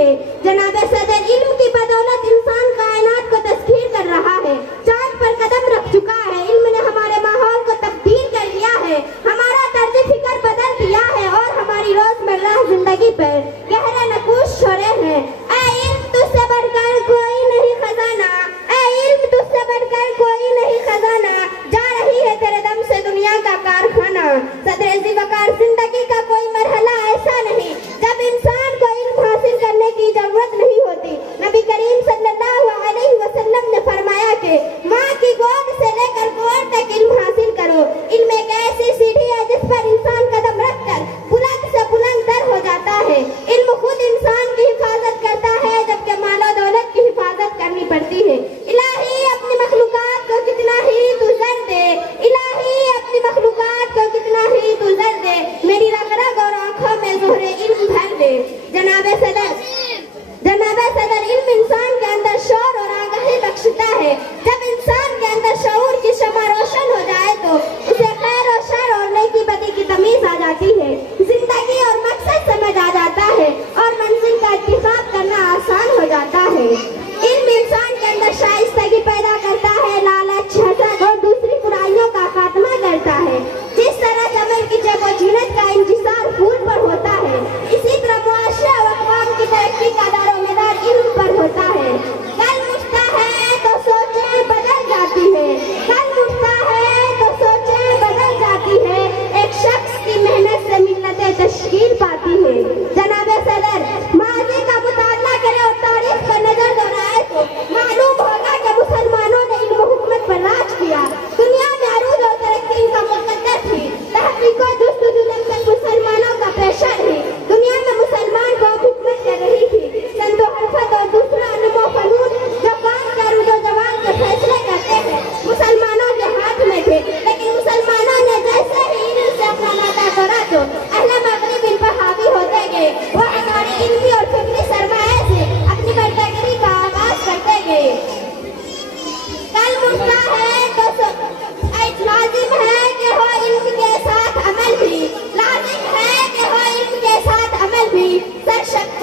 है। जनाबे सदर, इल्म की बदौलत इंसान कायनात को तस्खीर कर रहा है, चांद पर कदम रख चुका है। इल्म ने हमारे माहौल को तब्दील कर दिया है, हमारा तर्ज फिक्र बदल दिया है और हमारी रोजमर्रा जिंदगी पर गहरे नकूश छोड़े हैं। ऐ इल्म, तुझसे बढ़कर कोई नहीं खजाना, ऐ इल्म, तुझसे बढ़कर कोई नहीं खजाना, जा रही है तेरे दम से दुनिया का कारखाना। सदर ज़िवकार, जिंदगी का कोई मरहला ऐसा नहीं जब इंसान को इल्म हासिल करने की जरूरत नहीं होती। नबी करीम सल्लल्लाहु अलैहि वसल्लम ने फरमाया कि माँ की गोद से लेकर कुआं तक इल्म हासिल करो। इल्म एक ऐसी सीढ़ी है जिस पर इंसान कदम रखकर बुलंद से बुलंद तर हो जाता है। इल्म खुद इंसान की हिफाजत करता है, जबकि मालो दौलत की हिफाजत करनी पड़ती है। इलाही, अपनी मखलूकात को कितना ही तू ज़र दे, इलाही, अपनी मखलूकात को कितना ही तू ज़र दे, मेरी रग रग और आंखों में ज़ोहरे इल्म भर दे। जनाबे सदर, इल्म इंसान के अंदर शौर और आगाही बख्शता है। जब इंसान के अंदर शऊर की शमा रोशन हो जाए तो उसे खैर और शर और नेकी बदी की तमीज आ जाती है, जिंदगी और मकसद समझ आ जाता है और मंजिल का इंतखाब करना आसान हो जाता है। इल्म इंसान के अंदर शाइस्तगी पैदा करता है, लालच, हसद और दूसरी बुराइयों का खात्मा करता है। जिस तरह चमन की जबोजीनत का इंतजार फूल पर होता है, इसी तरह मुआशरा व अक़वाम की तरक्की का दारोमदार इल्म पर होता है। कल उठता है तो सोचें बदल जाती है, कल उठता है तो सोचें बदल जाती है, एक शख्स की मेहनत से मिल्लतें तश्कील पाती है। जनाबे सदर, माज़ी का मुताला करें और तारीख पर नजर दौड़ाए तो मालूम होगा कि मुसलमानों ने इल्म हुकूमत पर राज किया। दुनिया में अरूज और तरक्की का मुक़द्दर थी, तहक़ीक़ और जस्तजू तक मुसलमानों का पेशा थी। दुनिया में मुसलमान को हुकूमत कर रही थी। संतो हरफत और दूसरा अनमो फनून जो काम के अरूज और जवान के फैसले करते हैं मुसलमानों के हाथ में थे, लेकिन मुसलमानों ने जैसे ही इल्म से अपना नाता तोड़ा तो अहले मग़रिब इन पर हावी होते गए। वो हमारी इल्मी और फिक्री सरमाए से अपनी बर्तागिरी का आगाज करते गए। कल उठता है तो लाजिम है कि हो इल्म के साथ अमल भी, लाजिम है कि हो इल्म के साथ अमल भी, सरशक्ति